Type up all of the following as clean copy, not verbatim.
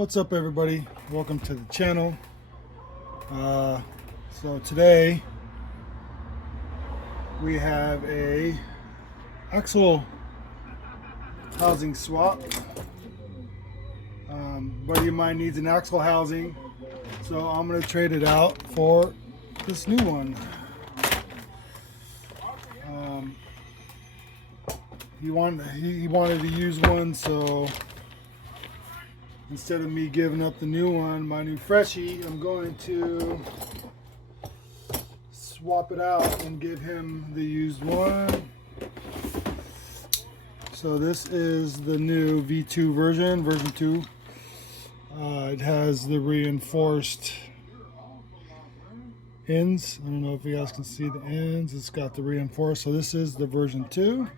What's up, everybody? Welcome to the channel. So today we have a axle housing swap. Buddy of mine needs an axle housing, so I'm going to trade it out for this new one. He wanted to use one, so instead of me giving up the new one, my new freshie, I'm going to swap it out and give him the used one. So this is the new V2 version 2. It has the reinforced ends. I don't know if you guys can see the ends. It's got the reinforced. So this is the version 2.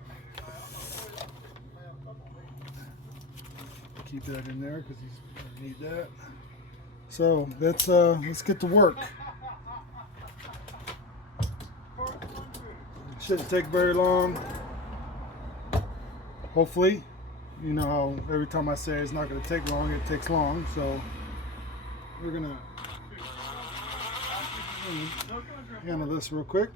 Keep that in there because he's gonna need that. So let's get to work. Shouldn't take very long. Hopefully, you know how every time I say it's not going to take long, it takes long. So we're gonna handle this real quick.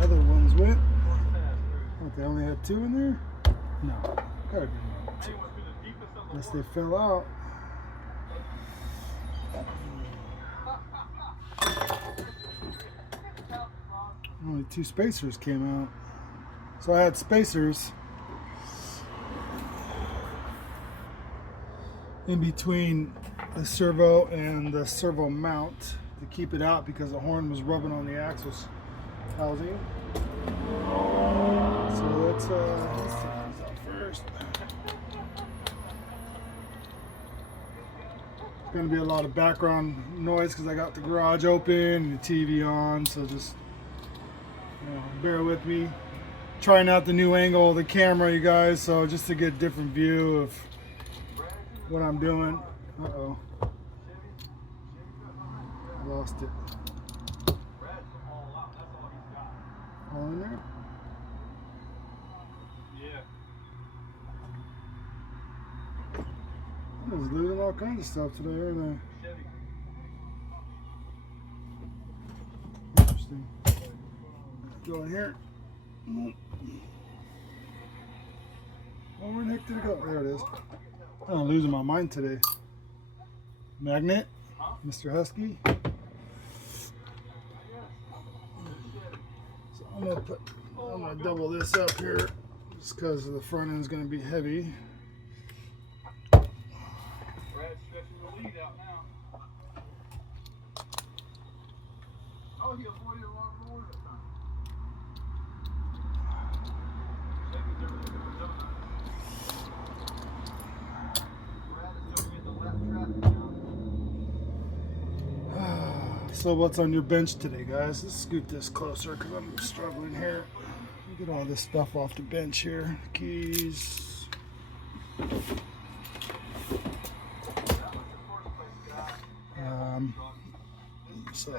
Other ones went. What, they only had 2 in there? No, gotta be more than 2. Unless they fell out. Only 2 spacers came out. So I had spacers in between the servo and the servo mount to keep it out because the horn was rubbing on the axle housing. So let's take these out first. It's going to be a lot of background noise because I got the garage open and the TV on, so just bear with me. Trying out the new angle of the camera, you guys, so just to get a different view of what I'm doing. Uh-oh. I lost it. All in there? Yeah. I was losing all kinds of stuff today, aren't I? Interesting. Go in here. Oh, where the heck did it go? There it is. I'm losing my mind today. Magnet, Mr. Husky. So I'm gonna double this up here just because the front end is gonna be heavy. Brad's stretching the lead out now. Oh, he avoided a lot of more this time. So what's on your bench today, guys? Let's scoot this closer because I'm struggling here. Get all this stuff off the bench here. Keys. So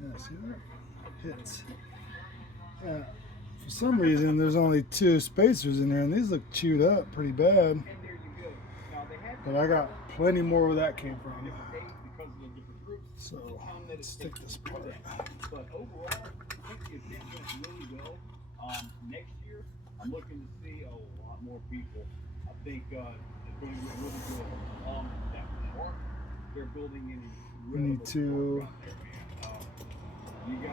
yeah, see that? Hits. Yeah. For some reason, there's only 2 spacers in there, and these look chewed up pretty bad. But I got plenty more where that came from. So let's take this apart. But overall, I think the event went really well. Next year, I'm looking to see a lot more people. I think it's going to be really good. That park, they're building an We need to. You guys,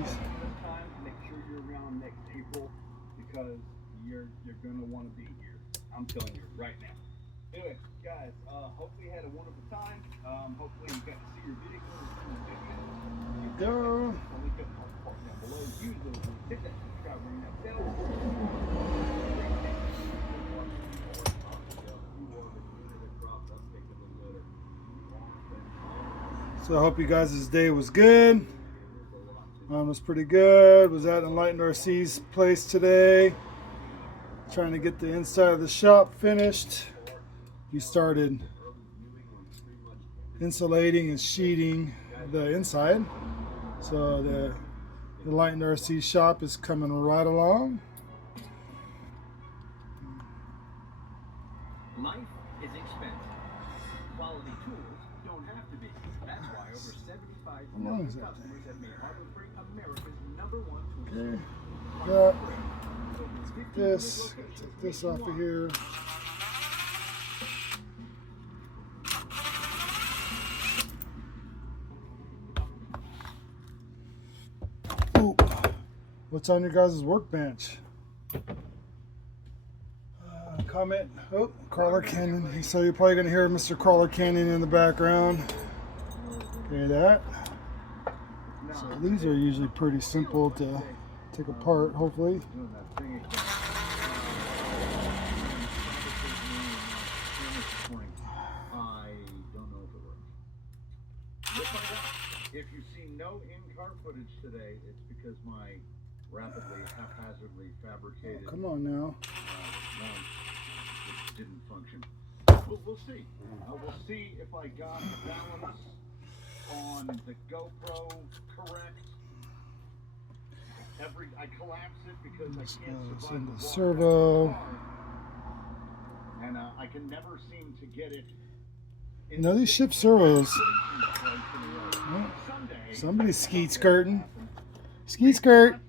this time, make sure you're around next April because you're gonna want to be here. I'm telling you right now. Anyway, guys, hopefully you had a wonderful time. Hopefully you got to see your video. Go. I'll link up my part down below. Use those. Hit that subscribe ring, that bell. So I hope you guys' day was good. Mine was pretty good. Was at Enlightened RC's place today, trying to get the inside of the shop finished. We started insulating and sheeting the inside. So the Enlightened RC shop is coming right along. Life is expensive. Quality tools don't have to be. That's why over 75 million customers have made Harbor Freight America's #1 tool. Okay. This, take this off of here. Ooh. What's on your guys' workbench? Comment. Oh, Crawler Canyon. So you're probably going to hear Mr. Crawler Canyon in the background. Okay, that. So these are usually pretty simple to take apart, hopefully. I don't know if it works. We'll find out. If you see no in-car footage today, it's because my rapidly, haphazardly fabricated Come on now. launch didn't function. We'll see. We'll see if I got the balance on the GoPro correct. I collapse it because I can't survive Send the the water servo. out of the car. And I can never seem to get it. You know, these ship servos. Someday, Somebody's skeet skirting. Skeet skirt.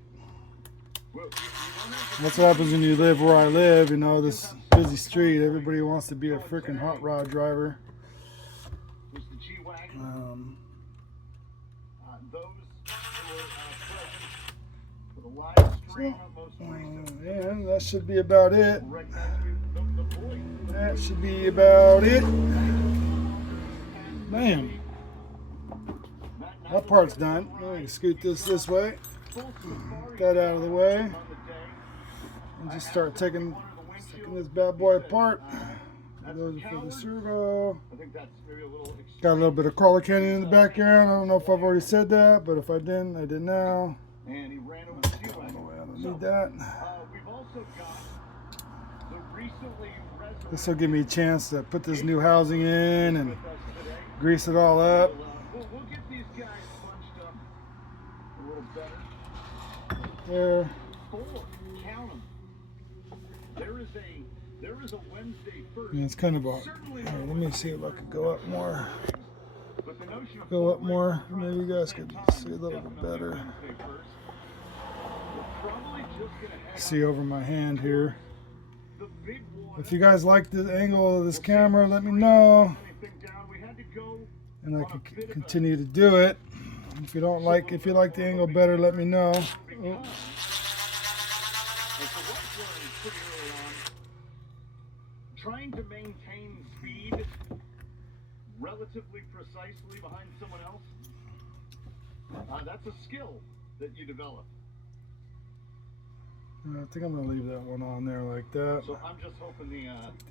That's what happens when you live where I live, you know, this busy street. Everybody wants to be a freaking hot rod driver. And that should be about it. That should be about it. Man, that part's done. Let me scoot this way. Get that out of the way. And just start taking this bad boy apart. Those are for the servo. Got a little bit of Crawler Canyon in the background. I don't know if I've already said that, but if I didn't, I did now. I don't need that. This will give me a chance to put this new housing in and grease it all up. We'll get these guys bunched up a little better. There. 4, count them. There is a Wednesday first. Yeah, it's kind of a. Let me see if I could go up more. Go up more. Maybe you guys could see a little bit better. See over my hand here. If you guys like the angle of this camera, let me know, and I can continue to do it. If you like the angle better, let me know. Oh. Trying to maintain speed relatively precisely behind someone else, that's a skill that you develop. I think I'm gonna leave that one on there like that. So I'm just hoping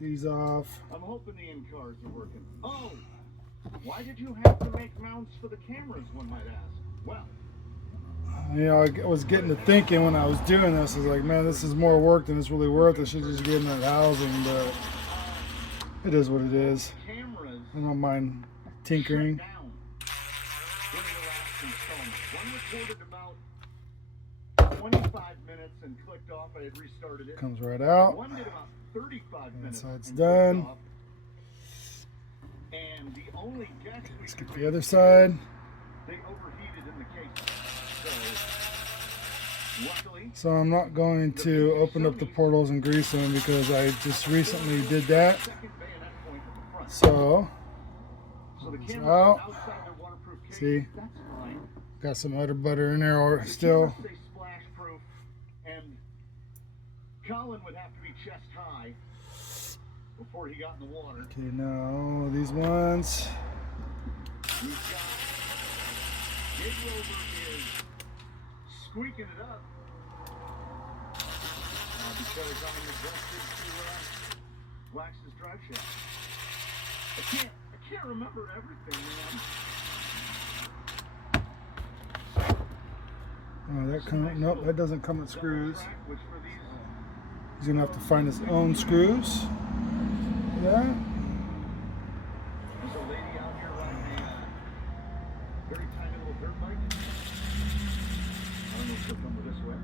these off. I'm hoping the in-cars are working. Oh, why did you have to make mounts for the cameras, one might ask? Well, you know, I was getting to thinking when I was doing this, I was like, man, this is more work than it's really worth. I should just get in that housing, but it is what it is. I don't mind tinkering. One recorded about 25 minutes and clicked off. I had restarted it. Comes right out. One did about 35 minutes. Side's done. And the only decks we Let's get the other side. They overheated in the case. Luckily, so I'm not going to open up the portals and grease them because I just recently did that. So it's out. See, got some udder butter in there or still. And Colin would have to be chest high before he got in the water. Okay, now these ones. We've got Big Rover is squeaking it up because I'm invested to wax his drive shaft. I can't remember everything, man. Oh, that nope, that doesn't come with screws. Track, which for these, He's gonna have to find his own screws. Yeah. there's a lady out here riding a very tiny little dirt bike. I don't know if she'll come this way.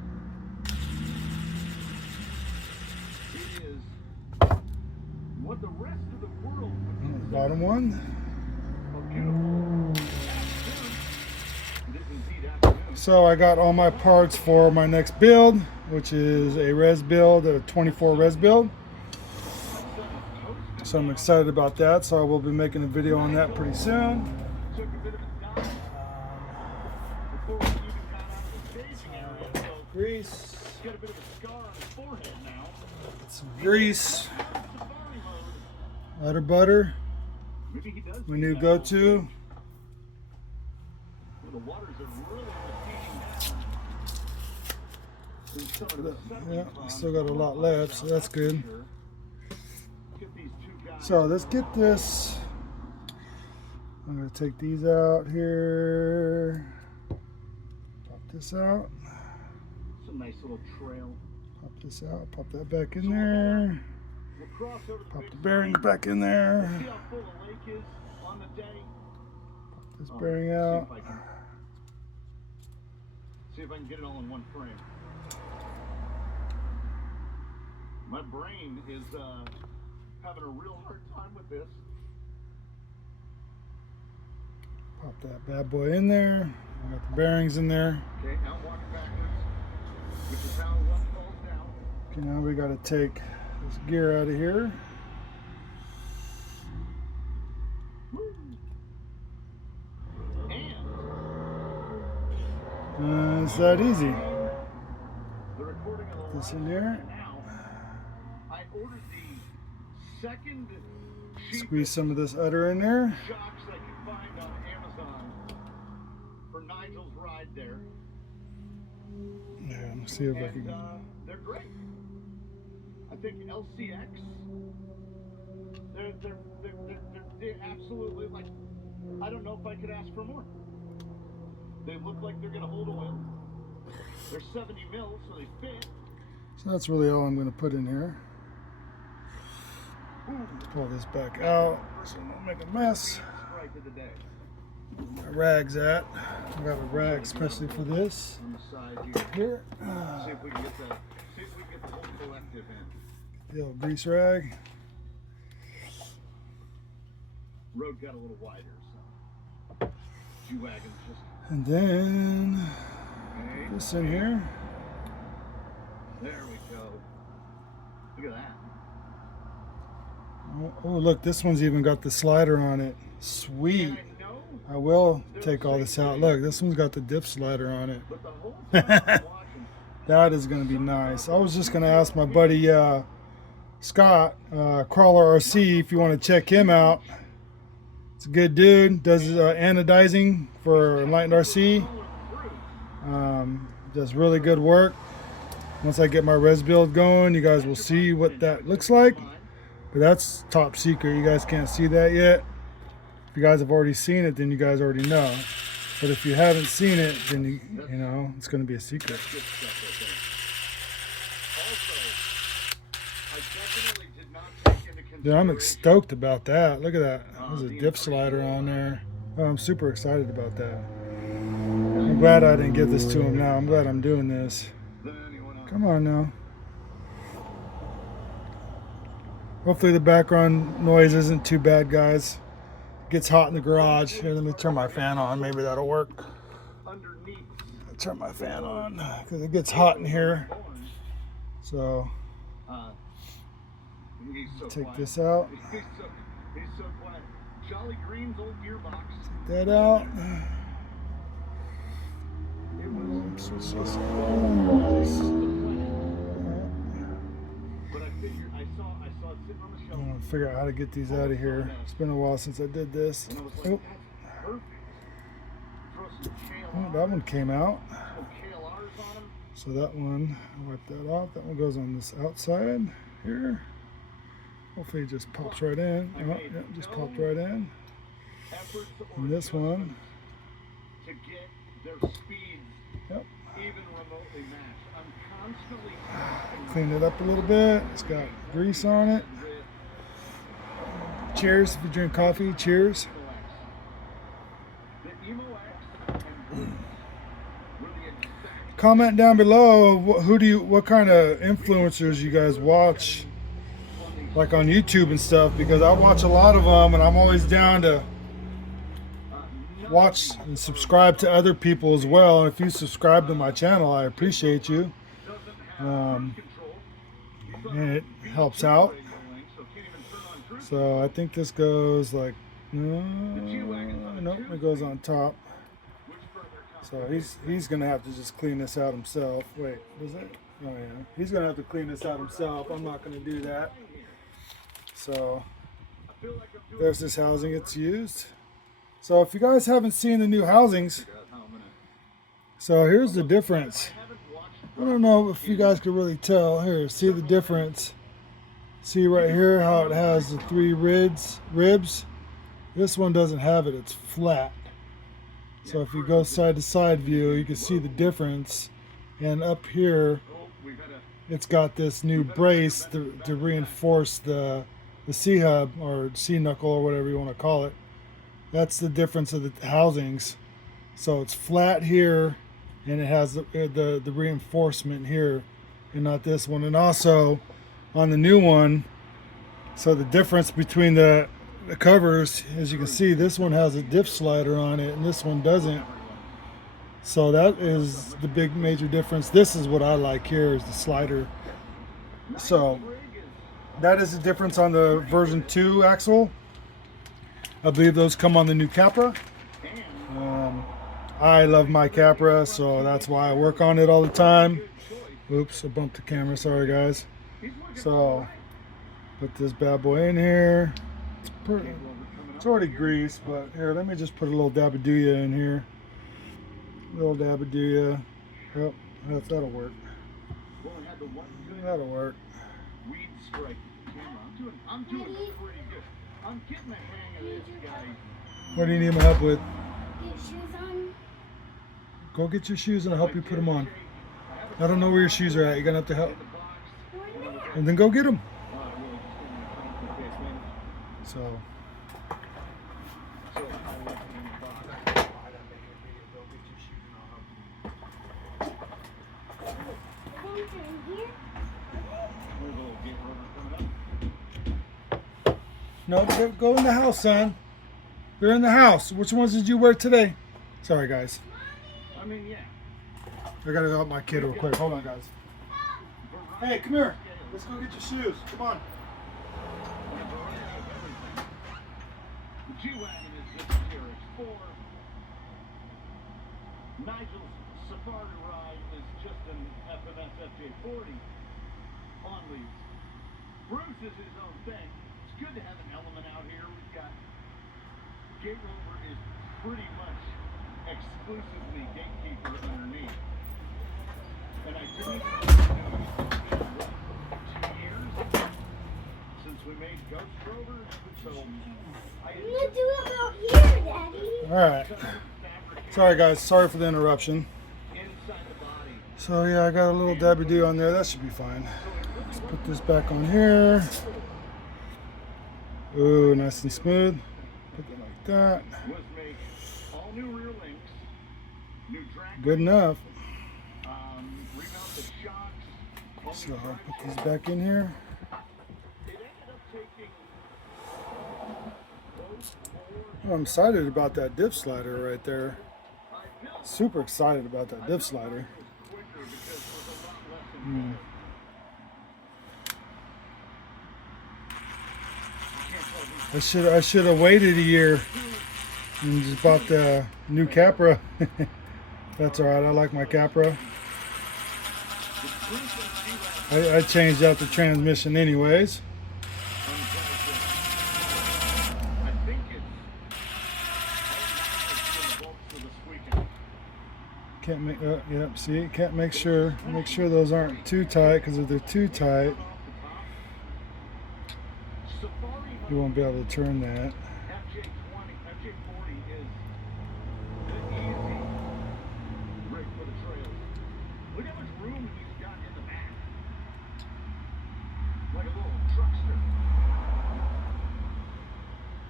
It is what the rest of the world would consider Bottom one. a beautiful afternoon. It is indeed afternoon. So I got all my parts for my next build, which is a res build, a 24 res build. So I'm excited about that. So I will be making a video on that pretty soon. Took a bit of a dive before we even got out of the staging area, so Grease, he's got a bit of a scar on his forehead now. some grease, Safari mode. butter, butter. Maybe he does My need new that go-to. The waters are really receding down. In some of the settling Yeah, ponds, still got a lot left, so that's good. Get these two guys. So let's get this. I'm gonna take these out here. Pop this out. It's a nice little trail. Pop this out. Pop that back in there. We'll cross over the Pop big the bearings stream. back in there. See how full the lake is on the day. This Oh, bearing see out. See if I can get it all in one frame. My brain is having a real hard time with this. Pop that bad boy in there. I got the bearings in there. Okay, now walking backwards, which is how one falls down. Okay, now we gotta take this gear out of here. Woo. And It's that easy. the recording of the This live in here. now. I ordered the second Squeeze some of this udder in there. shocks I could find on Amazon for Nigel's ride there. Yeah, let's see if I And can. they're great. I think LCX. They're absolutely like. I don't know if I could ask for more. They look like they're gonna hold oil. They're 70 mil, so they fit. So that's really all I'm gonna put in here. Pull this back out so I don't make a mess. Strike of the day. My rag's at. I got a rag especially for this. On the side here. Here, See if we can get the. See if we can get the whole collective in. the old grease rag. Road got a little wider, so. G-Wagon's just. And then Hey, this in here. there we go. Look at that. Oh, look, this one's even got the slider on it. Sweet. And I know, I will take all this out. Look, this one's got the dip slider on it. but the whole time I'm watching. That is going to be nice. I was just going to ask my buddy Scott, Crawler RC, if you want to check him out. It's a good dude. Does anodizing for Enlightened RC. Does really good work. Once I get my res build going, you guys will see what that looks like. But that's top secret. You guys can't see that yet. If you guys have already seen it, then you guys already know. But if you haven't seen it, then you know it's going to be a secret. Good stuff right there. Also, I definitely did not take into consideration. Dude, I'm stoked about that. Look at that. There's a dip slider on there. Oh, I'm super excited about that. I'm glad I didn't give this to him now. I'm glad I'm doing this. Than anyone else. Come on now. Hopefully the background noise isn't too bad, guys. It gets hot in the garage. Here, let me turn my fan on. Maybe that'll work. Underneath. I'll turn my fan on because it gets hot in here. So He's so take quiet. this out. He's so quiet. Jolly Green's old gearbox. That out. It was. Switch this. But I figured I saw it sitting on the shelf. I'm gonna figure out how to get these out of here. It's been a while since I did this. And I was like, Oh, that's perfect. Throw some oh, that one came out. some KLRs on them. So that one, I'll wipe that off. That one goes on this outside here. Hopefully it just pops right in. Oh, yeah, just popped right in. Efforts or And this one, to get their speeds yep, even remotely matched. I'm constantly Clean it up a little bit. It's got grease on it. Cheers if you drink coffee. Cheers. the Emo X and were the exact Comment down below what kind of influencers you guys watch, like on YouTube and stuff, because I watch a lot of them, and I'm always down to watch and subscribe to other people as well. And if you subscribe to my channel, I appreciate you. And it helps out. So I think this goes like, nope, it goes on top. So he's gonna have to just clean this out himself. Wait, is it? Oh yeah, he's gonna have to clean this out himself. I'm not gonna do that. So there's this housing it's used. So if you guys haven't seen the new housings, so here's the difference. I don't know if you guys can really tell. Here, see the difference. See right here how it has the 3 ribs. This one doesn't have it, it's flat. So if you go side to side view, you can see the difference. And up here, it's got this new brace to reinforce the C-hub or C-knuckle or whatever you want to call it. That's the difference of the housings. So it's flat here, and it has the reinforcement here, and not this one. And also on the new one, so the difference between the covers, as you can see, this one has a diff slider on it and this one doesn't. So that is the big major difference. This is what I like here, is the slider. So that is the difference on the version 2 axle. I believe those come on the new Capra. I love my Capra, so that's why I work on it all the time. Oops, I bumped the camera, sorry guys. So put this bad boy in here. It's already greased, but here, let me just put a little dab of Dooya in here. A little dab of Dooya. Yep, that'll work. That'll work. Weed spray. I'm doing pretty good. I'm getting the hang of this, guys. What do you need my help with? Get shoes on. Go get your shoes and I'll help you put them on. I don't know where your shoes are at. You're gonna have to help. And then go get them. So. No, go in the house, son. They're in the house. Which ones did you wear today? Sorry, guys. I mean, yeah. I gotta help my kid real quick. Hold on, guys. Hey, come here. Let's go get your shoes. Come on. The G-Wagon is just here. It's 4. Nigel's Safari Ride is just an FMS FJ40 on leads. Bruce is his own thing. It's good to have an element out here. We've got Gate Rover is pretty much exclusively Gatekeeper underneath. And I believe it's been 2 years since we made Ghost Rover. So I'm gonna do it out here, Daddy. Alright. Sorry, guys. Sorry for the interruption. inside the body. So, yeah, I got a little dabby do on there. That should be fine. Let's put this back on here. Ooh, nice and smooth. Put it like that. Was made all new rear links, new track. Good enough. Remounted shocks. So I'll put these back in here. It ended up taking Oh, I'm excited about that diff slider right there. Super excited about that diff slider. I should have waited a year and just bought the new Capra. That's alright, I like my Capra. I changed out the transmission anyways. Can't make yep, see, can't make sure those aren't too tight, because if they're too tight you won't be able to turn that. FJ40 is the easy rig for the trails. room he's got in the back. Like a little truckster.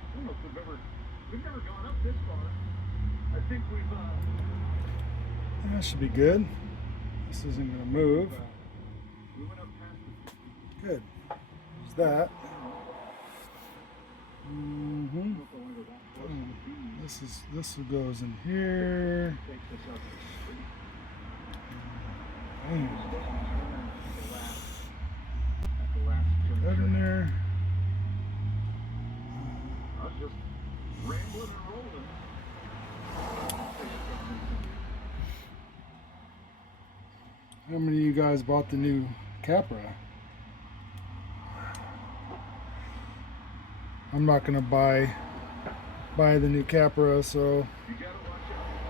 I don't know if we've never gone up this far. I think That should be good. This isn't going to move. we went up past the Good. There's that. Mm-hmm. This goes in here. Bam. Put that in there. I was just rambling and rolling. How many of you guys bought the new Capra? I'm not gonna buy the new Capra, so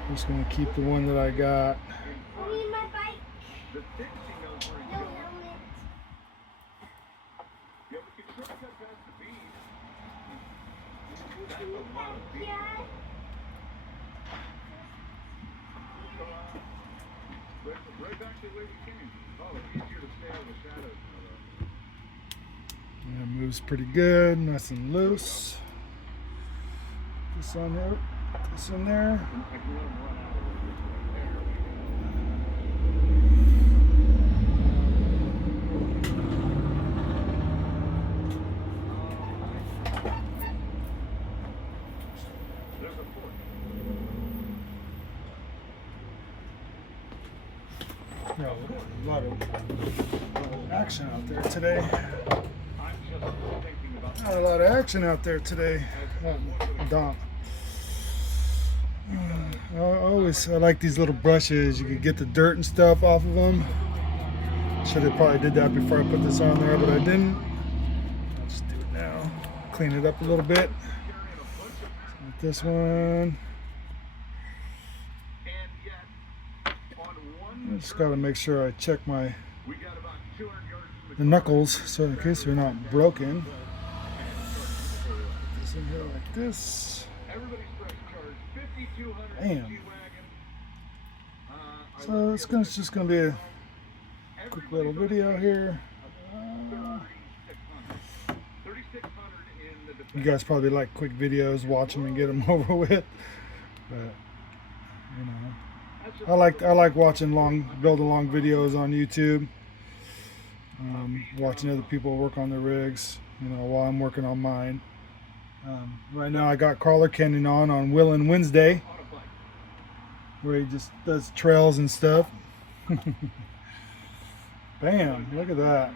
I'm just gonna keep the one that I got. I need my bike. The Dixie knows where he's No going. helmet. Yeah, we can shortcut past the bees. That's a lot of bees. Yeah. Right back to the way we came. Oh, it's easier to stay out of the shadows now, though. And it moves pretty good, nice and loose. This on here, this in there. I can let him run out a little bit right there. There's a fork. A lot of action out there today. I'm just thinking about Not a lot of action out there today. Dom. I like these little brushes. You can get the dirt and stuff off of them. Should have probably did that before I put this on there, but I didn't. I'll just do it now. Clean it up a little bit. Like this one. and yet on I one just got to make sure I check my we got about 200 yards from the knuckles, so in case they're not broken. This in here like this. everybody's price charge 5,200 Damn. G-Wagon. So it's just gonna be a quick little video here. 3,600 in the defense. You guys probably like quick videos, watch them and get them over with. But you know, I like watching building long videos on YouTube. Watching other people work on their rigs, you know, while I'm working on mine. Right now I got Carler Kenyon on Will and Wednesday, where he just does trails and stuff. Bam, look at that.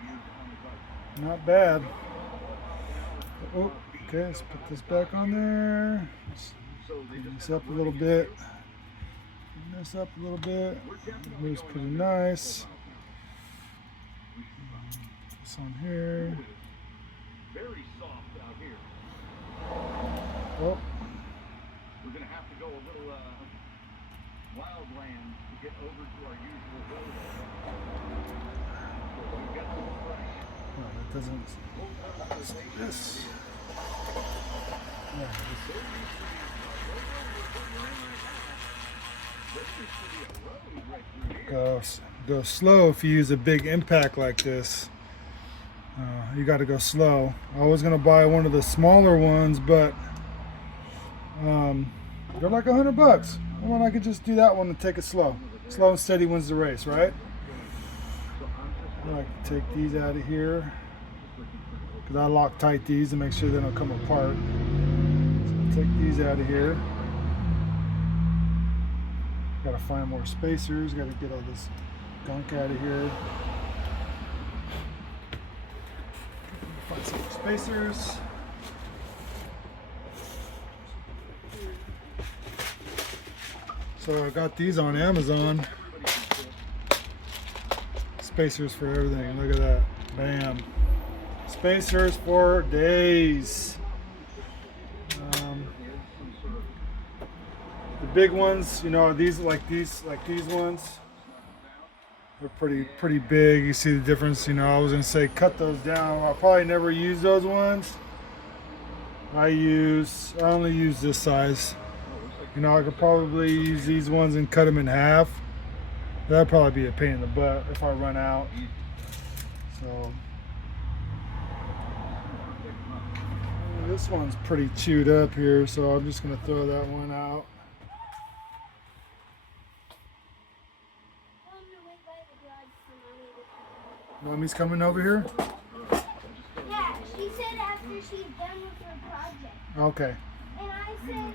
Not bad. Oh, okay, let's put this back on there. Let's clean this up a little bit. Clean this up a little bit. It moves pretty nice. This on here. Very soft out here. Oh, We're going to have to go a little wild land to get over to our usual road. We've got some fresh. no, that doesn't. Let's do this. Yeah, go slow if you use a big impact like this. You got to go slow. I was gonna buy one of the smaller ones, but they're like $100. Well, I could just do that one and take it slow. Slow and steady wins the race, right? I like to take these out of here because I lock tight these to make sure they don't come apart. So take these out of here. Got to find more spacers. Got to get all this gunk out of here. Find some more spacers. So I got these on Amazon. Spacers for everything. Look at that. Bam. Spacers for days. The big ones, you know, these ones. They're pretty big. You see the difference. You know, I was gonna say cut those down. I'll probably never use those ones. I only use this size. You know, I could probably use these ones and cut them in half. That'd probably be a pain in the butt if I run out. So this one's pretty chewed up here, so I'm just gonna throw that one out. I'm gonna wait by the garage for Mommy to come. Mommy's coming over here. Yeah, she said after she's done with her project. Okay. And I said,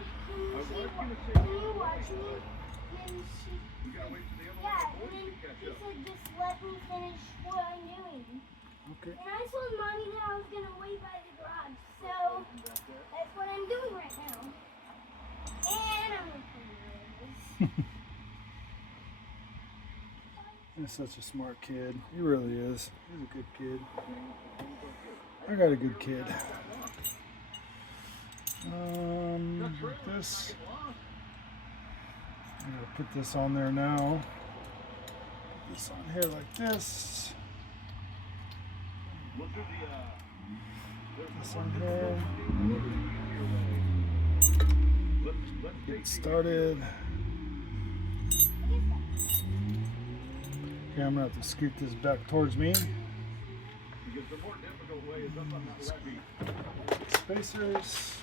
can you watch me? And she said, yeah. And then she said, just let me finish what I'm doing. Okay. And I told Mommy that I was going to wait by the garage. So that's what I'm doing right now. And I'm going to put it He's such a smart kid. He really is. He's a good kid. I got a good kid. This. I'm gonna put this on there now. Put this on here like this. This on here. Get started. Okay, I'm gonna have to scoot this back towards me. Spacers.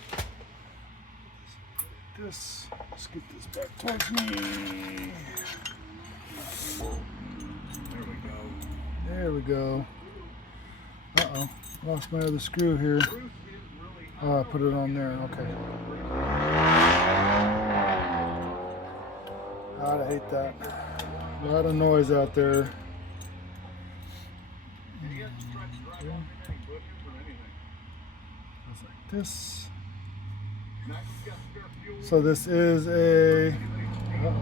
This. Scoot this back towards me. There we go. Uh-oh. Lost my other screw here. Oh, I put it on there. Okay. God, I hate that. A lot of noise out there. Just like this. So this is a. Uh-oh.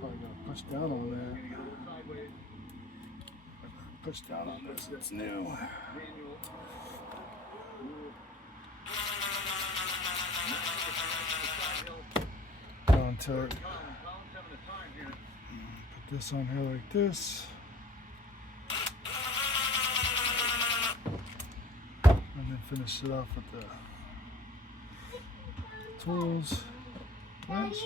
Probably gotta push down on that. Push down on this. It's new. Onto it. Put this on here like this. And then finish it off with the tools. Wrench.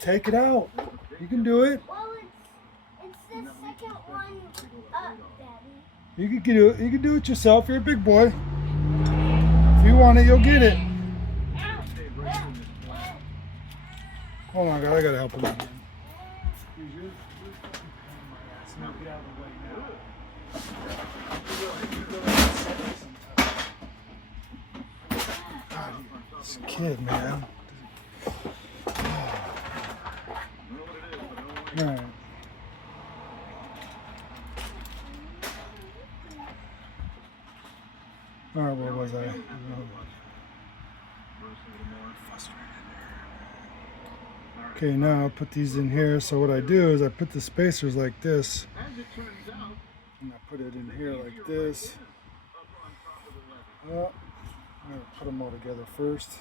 Take it out. You can do it. Well, it's the second one up, Daddy. You can do it. You can do it yourself. You're a big boy. If you want it, you'll get it. Hold on, I gotta help him again. Get out of the way now. God, this kid, man. All right. All right, where was I? Okay, now I'll put these in here. So what I do is I put the spacers like this, and I put it in here like this. I'm gonna put them all together first,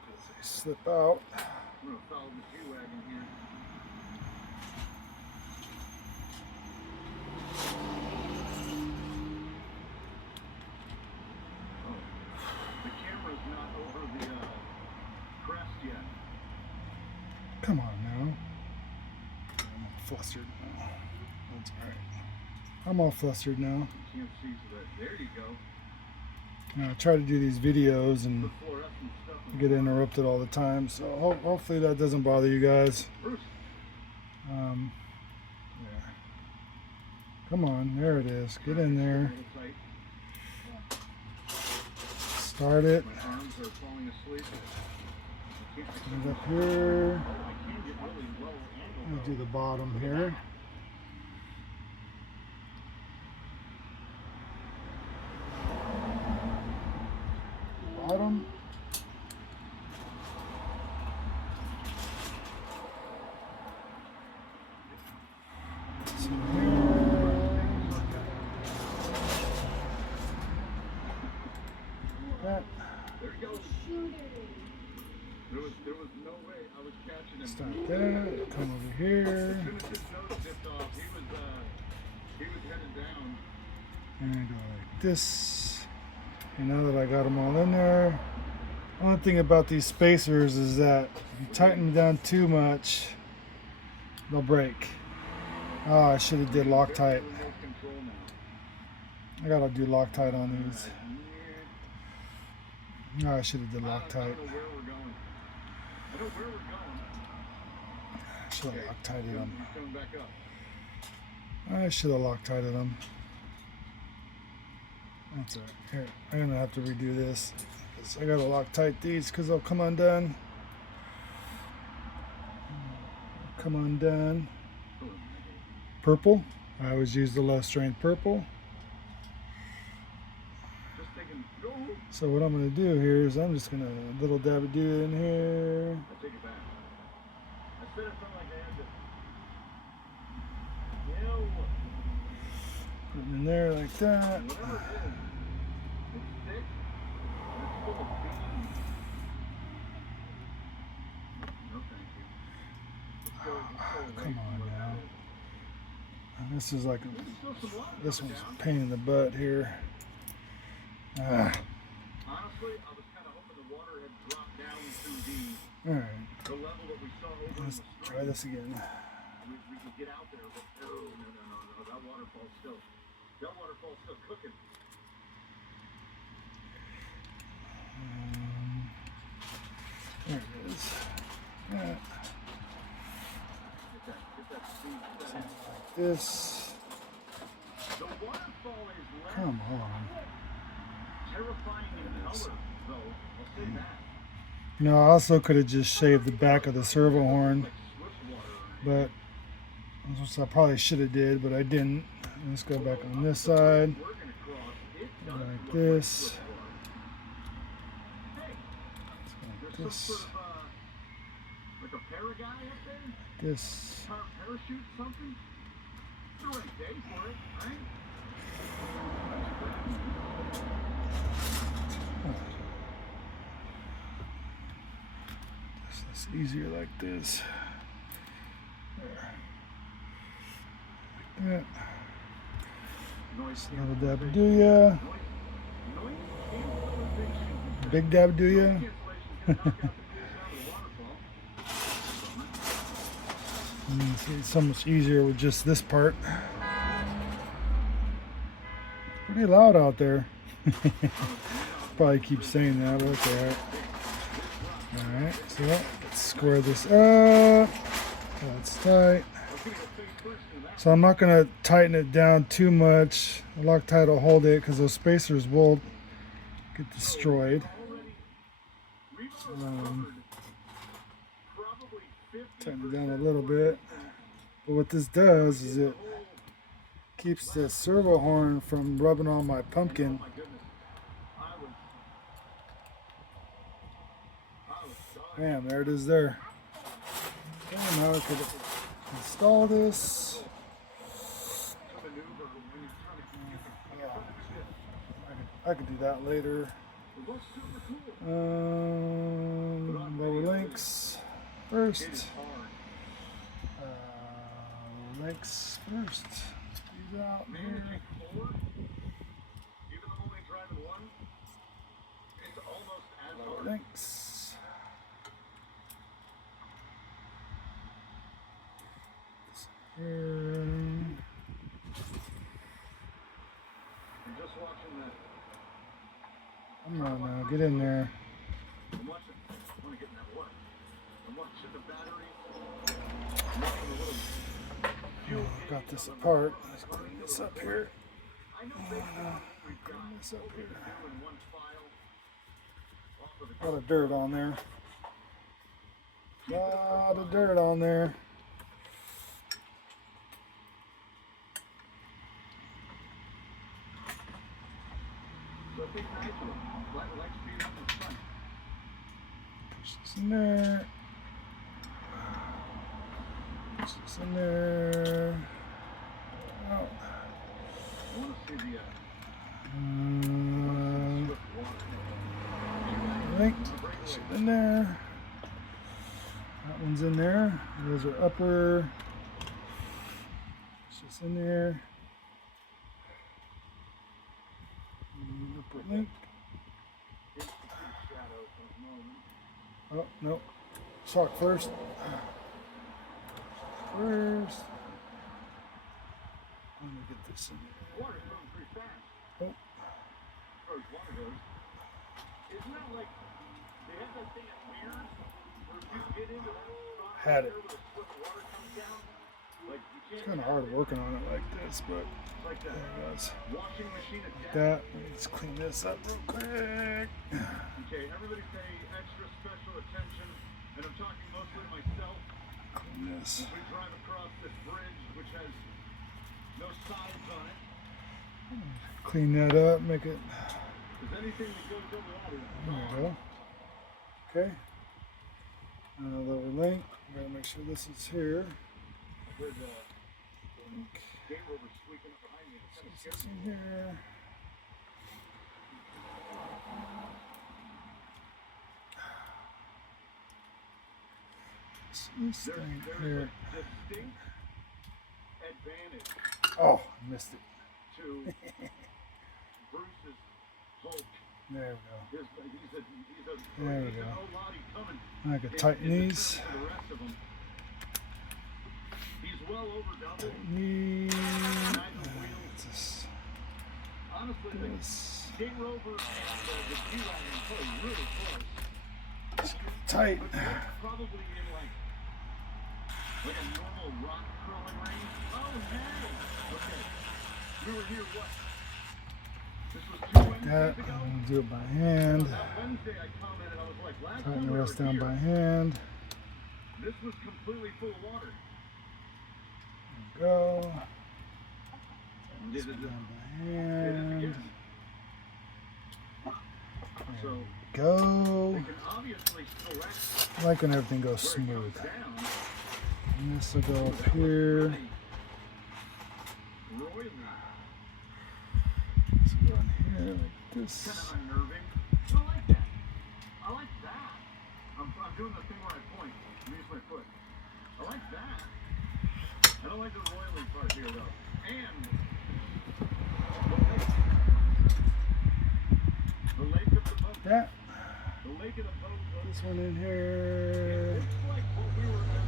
because they slip out. Come on now. I'm all flustered now. That's alright. I'm all flustered now. There you go. I try to do these videos and get interrupted all the time, so hopefully that doesn't bother you guys. Yeah. Come on, there it is. Get in there. Start it. Put it up here. I'll do the bottom here. Bottom. That. Shooter. There was no way I was catching him. Start that. Come over here. As soon as his nose tipped off, he was headed down. And go like this. And now that I got them all in there, only thing about these spacers is that if you tighten them down too much, they'll break. Oh, I should have did Loctite. Remote control now. I gotta do Loctite on these. Oh, I should have did I Loctite. don't know where we're going. I know where we're going. Should have Loctited them. He's coming back up. I should have Loctited them. That's alright. Here, I'm gonna have to redo this. 'Cause I gotta Loctite these because they'll come undone. Come undone. Purple. I always use the low strength purple. Just thinking, go. So what I'm gonna do here is I'm just gonna little dab it in here. I take it back. I said it felt like I had to. Put it in there like that. Whatever it is, it's thick and it's full of beans. No, thank you. Let's go away Come from on what now. that is. And this is like There's still some water this coming one's a down. pain in the butt here. Ah, Honestly, I was kind of hoping the water had dropped down to all right. the level that we saw over in the Let's stream. try this again. We could get out there, but no. That waterfall's still cooking. There it is. Yeah, Get that speed set. like this. The waterfall is less Come on. terrifying in color, though. I'll say that. You know, I also could have just shaved the back of the servo horn, Like Swiss water. but which I probably should have did, but I didn't. Let's go back on this side. We're gonna cross. It does Like look this. Swiss water. Hey, Like there's this. some sort of like a paraguay up there? This. Parachute something? It's the right day for it, right? It's easier like this. There. Like that. Noise Little dab do ya. Noise cancellation. Big dab do ya. Cancellation can knock out the cool sound of the waterfall. See, it's so much easier with just this part. Pretty loud out there. Probably keep saying that, but okay. Alright, so let's square this up. That's tight. So I'm not going to tighten it down too much. Loctite will hold it because those spacers will get destroyed. Tighten it down a little bit. But what this does is it keeps the servo horn from rubbing on my pumpkin. Bam, there it is there. Okay, now I could install this. I could do that later. Lower links first. Links first. These out here. Lower links. Here. Come on now, get in there. I'm watching. I want to get in that water. I'm watching the battery. Oh, got this apart. Let's clean this up here. Clean this up here. A lot of dirt on there. A lot of dirt on there. Push this in there. Push this in there. Oh. Link. Push it in there. One's in there. Those are upper. It's just in there. Upper link. Oh, no. Sock first. First. Let me get this in there. Water's going pretty fast. Oh. As far as water goes. Isn't that like they have that thing at Weir's where if you get into that spot Had it. where the water comes down? Like you It's can't kind of hard working on it like this, but it's like there that it goes. washing machine at Like death. that. Let's clean this up real quick. Okay, everybody pay extra special attention, and I'm talking mostly to myself. Clean this. As we drive across this bridge, which has no sides on it. Clean that up. Make it. Because anything that goes over that is There we go. Okay. Lower link. We gotta make sure this is here. I heard Game Rover squeaking up behind me. It kind of This scared is me. in here. This thing There's here. a distinct advantage Oh, missed it. to Bruce's Hulk. There we He's a There we he's go. an old lottie coming. go. I can in- tighten in the these. turn for the rest of them. He's well over double. Knee. Nine wheels. Just Honestly, this. the Game Rover and the G-Wagon are probably really close. Just get it tight. But they're probably in like a normal rock crawling range. Oh, hey! Okay. We were here, what? This was 2 Wednesdays That. ago? I'm gonna do it by hand. That Wednesday I commented, I was like, last Tighten time the we rest were down here, by hand. this was completely full of water. There we go. Did This it, one down by did it hand. again. So, Go. they can obviously select I like when everything goes where it smooth. goes down. And this will go up here. Really roily. This will go in here like Kind this. of unnerving. I like that. I like that. I'm doing the thing where I point and use my foot. I like that. I don't like the roily part here though. And the lake of the boat. That. The lake of the boat. This one in It here. looks like what we were at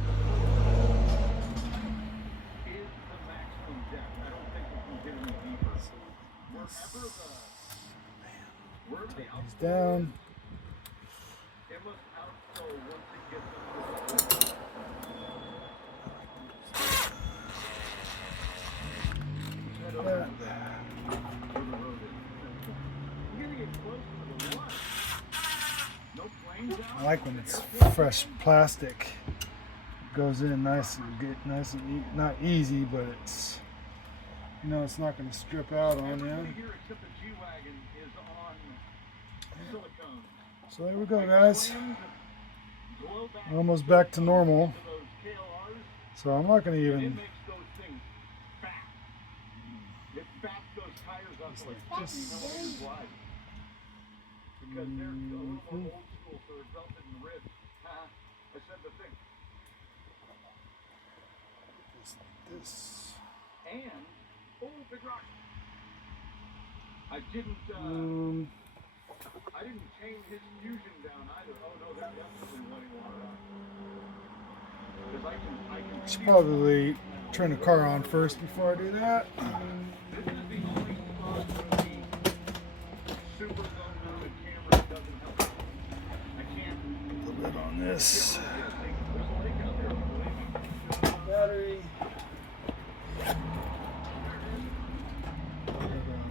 is the maximum depth. I don't think we can get any deeper. Wherever the He's down. it must outflow once it gets under the head over That. where the road is. We're gonna get close to the water. No planes out. I like when it's fresh plastic. It goes in nice and get nice and not easy, but it's it's not going to strip out on Everybody you. here except the G-Wagon is on silicone. So there we go, guys. Flames glow back We're almost back to normal. to those KLRs. So I'm not going to It even. makes those things fat. It bats those tires up to like 50 millimeters wide. Because they're a little more old school, so they're belted and ribbed. I said the thing. This. And, oh, big rock. I didn't tame his fusion down either. Oh no, they're definitely letting water out. Because I can Should feel probably turn the car on first before I do that. this is the only spot where the super low mounted camera doesn't help. I can't. A little bit on this. There's a lake out there, believe me. Battery.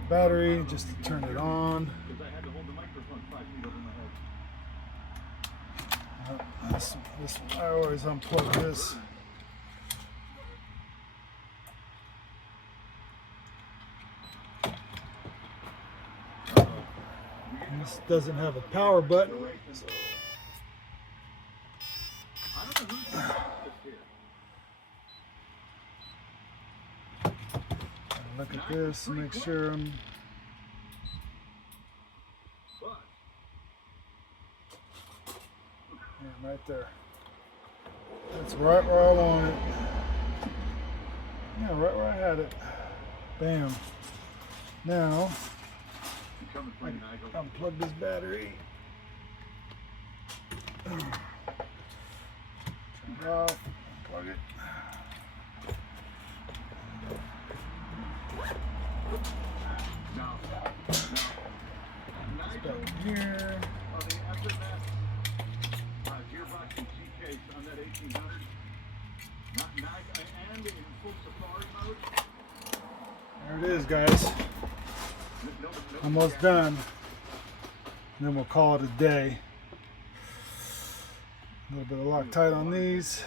Battery just to turn it on. Because I had to hold the microphone 5 feet over my head. This I always unplug this. This doesn't have a power button. So I don't know who's the fastest here. look at this and make sure I'm. But Yeah, right there. That's right where I want it. Yeah, right where I had it. Bam. Now, unplug this battery. Turn it off. Plug it. Back here. On the FMS gearbox and C-case on that 1800, and in full safari mode. There it is, guys. Almost done. And then we'll call it a day. A little bit of Loctite on these.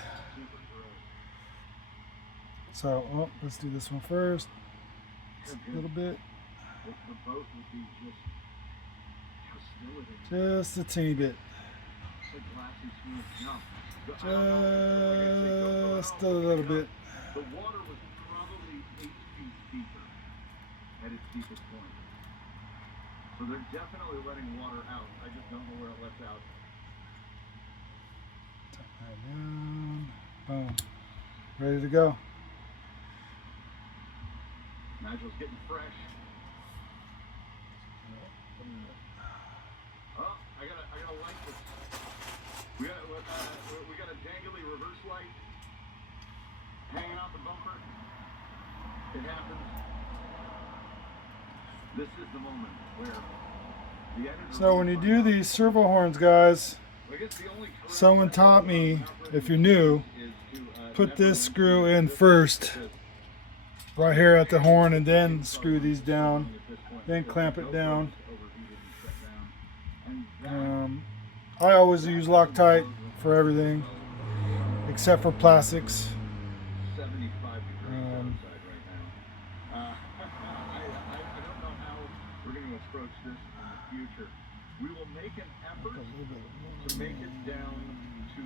So, oh, let's do this one first. Just a little bit. The boat would be just Just a teeny bit. Just a little bit. The water was probably 8 feet deeper at its deepest point. So they're definitely letting water out. I just don't know where it lets out. Tuck that down. Boom. Ready to go. Nigel's getting fresh. Oh, I gotta light this. We got a dangly reverse light hanging out the bumper. It happens. This is the moment where the editor. So when you do these servo horns, guys, I guess the only someone taught me, if you're new, put this screw in first, right here at the horn, and then screw these down, then clamp it down. I always use Loctite for everything, except for plastics. 75 degrees outside right now. I don't know how we're going to approach this in the future. We will make an effort to make it down to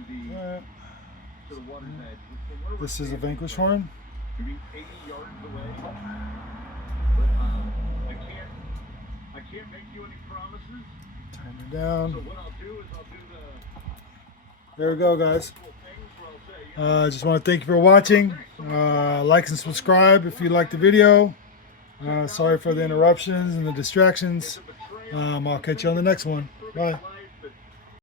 the water's edge. This is a Vanquish horn. To be 80 yards away. But I can't make you any promises. Turn it down. So what I'll do is I'll do the There we go, guys. cool things where I'll say, I just want to thank you for watching. Like and subscribe if you liked the video. Sorry for the interruptions and the distractions. I'll catch you on the next one. Bye.